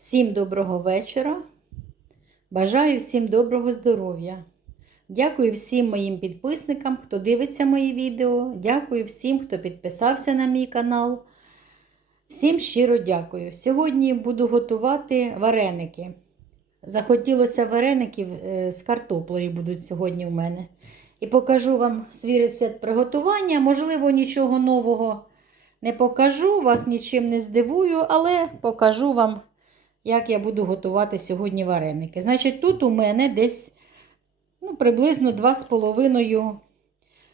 Всім доброго вечора. Бажаю всім доброго здоров'я. Дякую всім моїм підписникам, хто дивиться мої відео. Дякую всім, хто підписався на мій канал. Всім щиро дякую. Сьогодні буду готувати вареники. Захотілося вареників е, з картоплею будуть сьогодні у мене. І покажу вам свій рецепт приготування. Можливо, нічого нового не покажу, вас нічим не здивую, але покажу вам, як я буду готувати сьогодні вареники. Значить, тут у мене десь ну, приблизно 2,5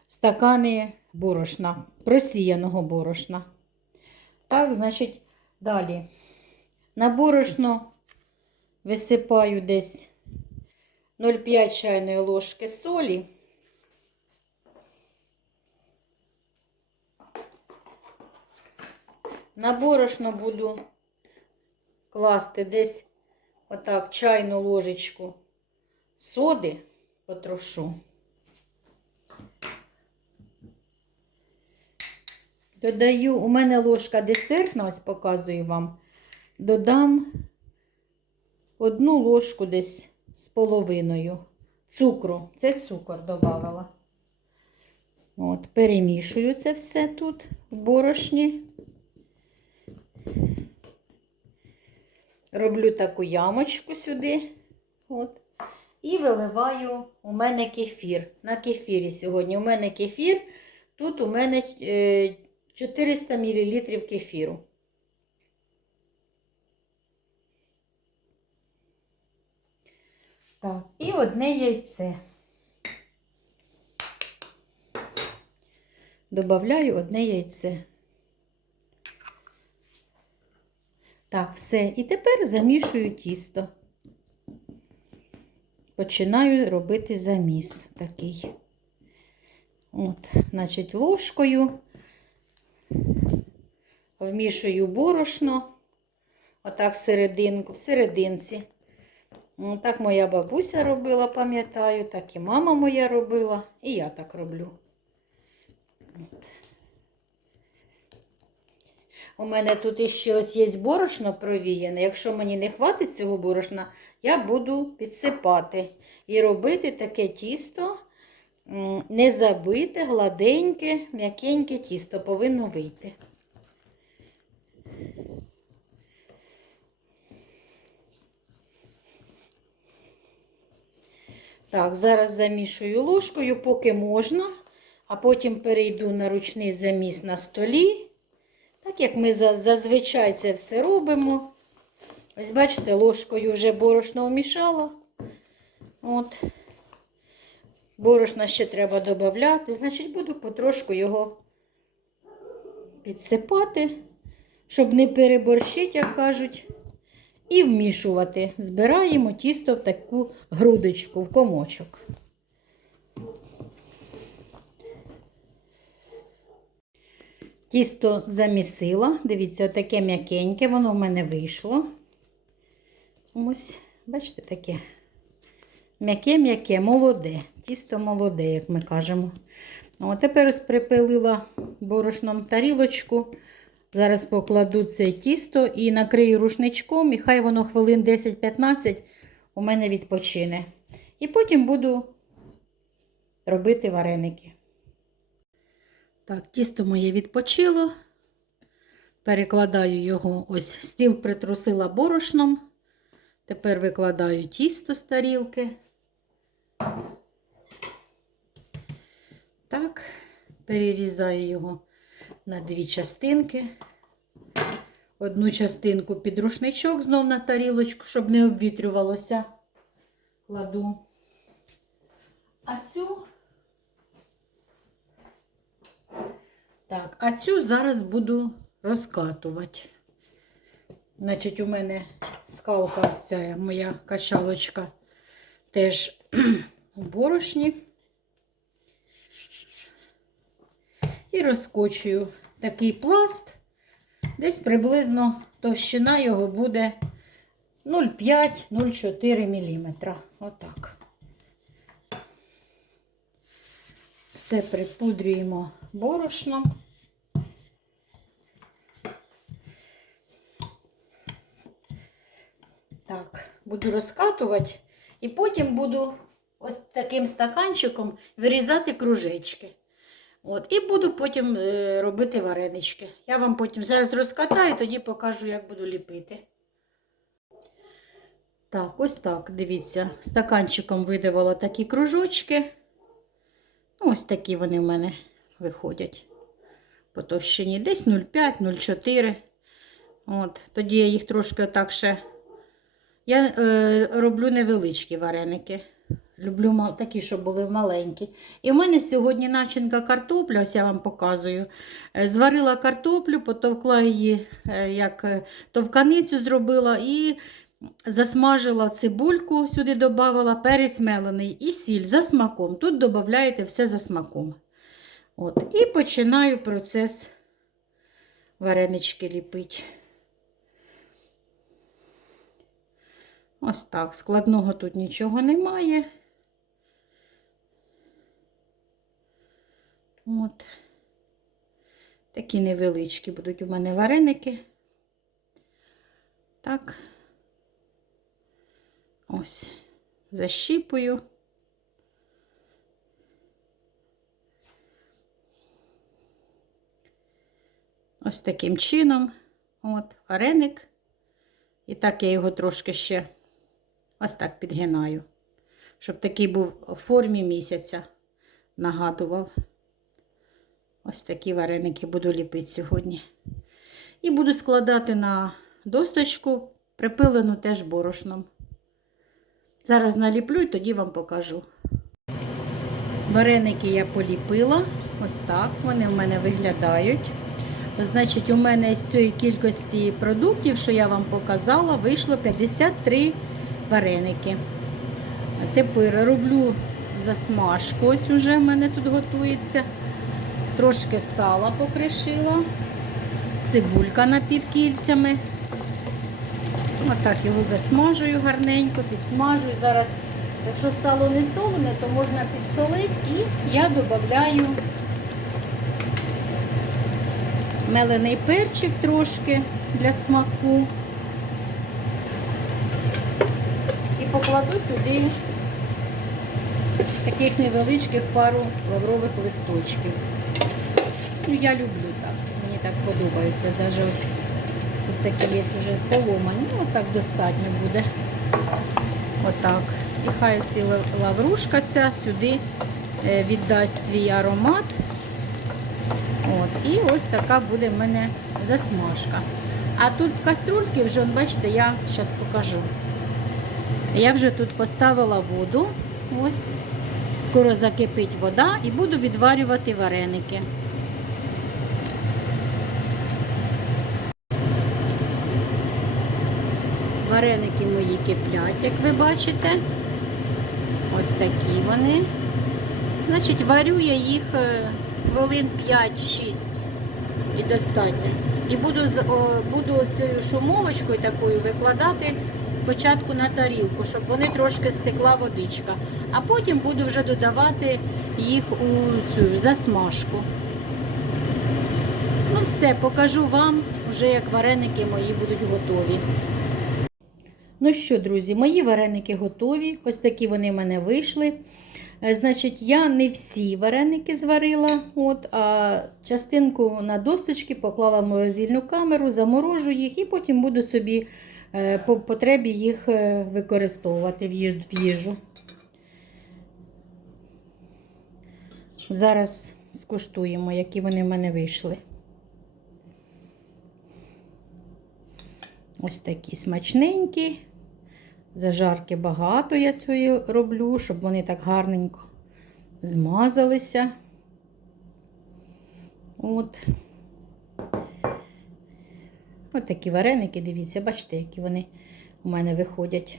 стакани борошна, просіяного борошна. Так, значить, далі. На борошно висипаю десь 0,5 чайної ложки солі. На борошно буду класти десь отак чайну ложечку соди потрошу. Додаю, у мене ложка десертна, ось показую вам. Додам одну ложку десь з половиною цукру. Це цукор додавала. От, перемішую це все тут в борошні. Роблю таку ямочку сюди. От. І виливаю у мене кефір. На кефірі сьогодні. У мене кефір. Тут у мене 400 мл кефіру. Так, і одне яйце. Добавляю одне яйце. Так, все. І тепер замішую тісто. Починаю робити заміс такий. От, значить, ложкою вмішую борошно, отак серединку, в серединці. Так моя бабуся робила, пам'ятаю, так і мама моя робила, і я так роблю. У мене тут іще ось є борошно провіяне. Якщо мені не хватить цього борошна, я буду підсипати і робити таке тісто, не забите, гладеньке, м'якеньке тісто повинно вийти. Так, зараз замішую ложкою, поки можна, а потім перейду на ручний заміс на столі. Так як ми зазвичай це все робимо. Ось, бачите, ложкою вже борошно вмішала. От. Борошна ще треба додати. Значить, буду потрошку його підсипати, щоб не переборщити, як кажуть, і вмішувати. Збираємо тісто в таку грудочку, в комочок. Тісто замісила, дивіться, таке м'якеньке, воно в мене вийшло. Ось, бачите, таке м'яке-м'яке, молоде. Тісто молоде, як ми кажемо. А тепер ось припилила борошном тарілочку. Зараз покладу це тісто і накрию рушничком, і хай воно хвилин 10-15 у мене відпочине. І потім буду робити вареники. Так, тісто моє відпочило. Перекладаю його, ось стіл притрусила борошном. Тепер викладаю тісто з тарілки. Так, перерізаю його на дві частинки. Одну частинку під рушничок знов на тарілочку, щоб не обвітрювалося. Кладу. А цю Так, а цю зараз буду розкатувати. Значить, у мене скалка ось ця моя качалочка теж у борошні. І розкочую такий пласт. Десь приблизно товщина його буде 0,5-0,4 мм. Отак. Все припудрюємо борошном. Так, буду розкатувати і потім буду ось таким стаканчиком вирізати кружечки. От, і буду потім е, робити варенички. Я вам потім зараз розкатаю, тоді покажу, як буду ліпити. Так, ось так, дивіться, стаканчиком видавила такі кружочки. Ну, Ось такі вони в мене виходять по товщині. Десь 0,5-0,4. От, Тоді я їх трошки отак ще. Я е, роблю невеличкі вареники. Люблю такі, щоб були маленькі. І в мене сьогодні начинка картопля, ось я вам показую. Е, Зварила картоплю, потовкла її, е, як е, товканицю зробила і засмажила цибульку, сюди додавала перець мелений і сіль за смаком. Тут додаєте все за смаком. От. І починаю процес варенички ліпити. Ось так. Складного тут нічого немає. От. Такі невеличкі будуть у мене вареники. Так. Ось. Защіпую. Ось таким чином. От, вареник. І так я його трошки ще ось так підгинаю, щоб такий був у формі місяця, нагадував. Ось такі вареники буду ліпити сьогодні. І буду складати на досточку, припилену теж борошном. Зараз наліплю і тоді вам покажу. Вареники я поліпила. Ось так вони в мене виглядають. То, значить, у мене з цієї кількості продуктів, що я вам показала, вийшло 53 вареники. Тепер роблю засмажку. Ось уже в мене тут готується. Трошки сала покришила, цибулька напівкільцями. Отак його засмажую гарненько, підсмажую. Зараз, якщо сало не солене, то можна підсолити і я додаю мелений перчик трошки для смаку. І покладу сюди таких невеличких пару лаврових листочків. Ну, я люблю так, мені так подобається. Навіть ось тут такі є вже поломані, ну так достатньо буде. Отак. І хай ці лаврушка ця сюди е, віддасть свій аромат. От, і ось така буде в мене засмажка. А тут в каструльці вже, бачите, я зараз покажу. Я вже тут поставила воду. Ось. Скоро закипить вода і буду відварювати вареники. Вареники мої киплять, як ви бачите. Ось такі вони. Значить, варю я їх е, хвилин 5-6 і достатньо. І буду, буду цією шумовочкою такою викладати спочатку на тарілку, щоб вони трошки стекла водичка. А потім буду вже додавати їх у цю засмажку. Ну все, покажу вам вже як вареники мої будуть готові. Ну що, друзі, мої вареники готові. Ось такі вони в мене вийшли. Е, Значить, я не всі вареники зварила, от, а частинку на досточки поклала в морозильну камеру, заморожу їх і потім буду собі е, по потребі їх е, використовувати в їжу. Зараз скуштуємо, які вони в мене вийшли. Ось такі смачненькі. Зажарки багато я цієї роблю, щоб вони так гарненько змазалися. От. От такі вареники, дивіться, бачите, які вони у мене виходять.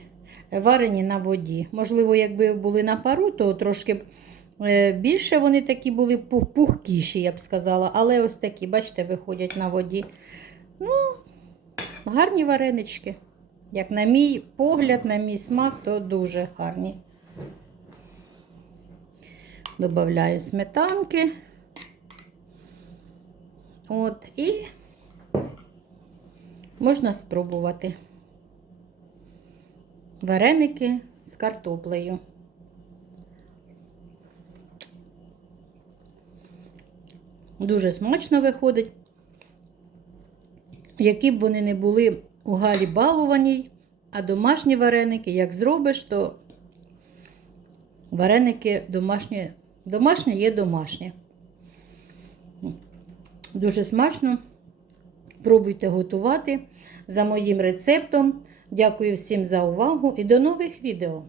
Варені на воді. Можливо, якби були на пару, то трошки б е, більше вони такі були пухкіші, я б сказала. Але ось такі, бачите, виходять на воді. Ну, гарні варенички. Як на мій погляд, на мій смак, то дуже гарні. Добавляю сметанки. От, і можна спробувати. вареники з картоплею. Дуже смачно виходить. Які б вони не були у галі балуваній, а домашні вареники, як зробиш, то вареники домашні, домашні є домашні. Дуже смачно. Пробуйте готувати за моїм рецептом. Дякую всім за увагу і до нових відео!